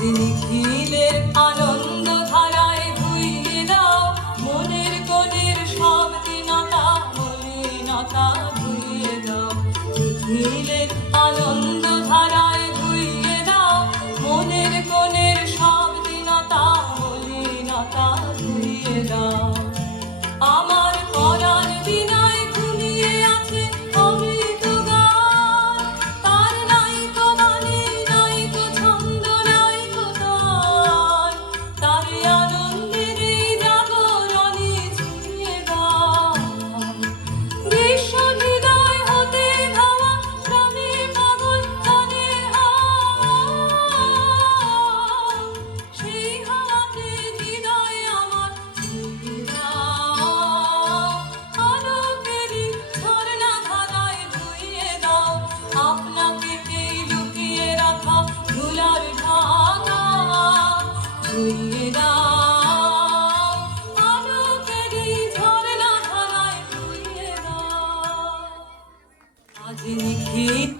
নিখিলের আনন্দ ধারায় ধুইয়ে দাও মনের কোণের সব দীনতা মলিনতা ধুইয়ে দাও। নিখিলের আনন্দ ধারায় ধুইয়ে দাও মনের কোণের সব দীনতা মলিনতা ধুইয়ে দাও। আমার পরাণ বিনয় ঘুমিয়ে আছে অমৃত গান, তার নাই তো মানে নাই তো ছন্দ নাই তো তান, তার আনন্দের এই জাগরণে ছুঁয়ে দাও। বিশ্ব হৃদয় হতে ধাওয়া প্রাণে পাগল গানের হাওয়া, সেই হাওয়াতে হৃদয় আমার ছুঁয়ে দাও। আলোকেরই ঝরনা ধারায় ধুইয়ে দাও আপনাকে এই লুকিয়ে রাখা ধুলার ঢাকা, ধুইয়ে দাও আলোকেরই ঝরনা ধারায় ধুইয়ে দাও। আজ নিখিল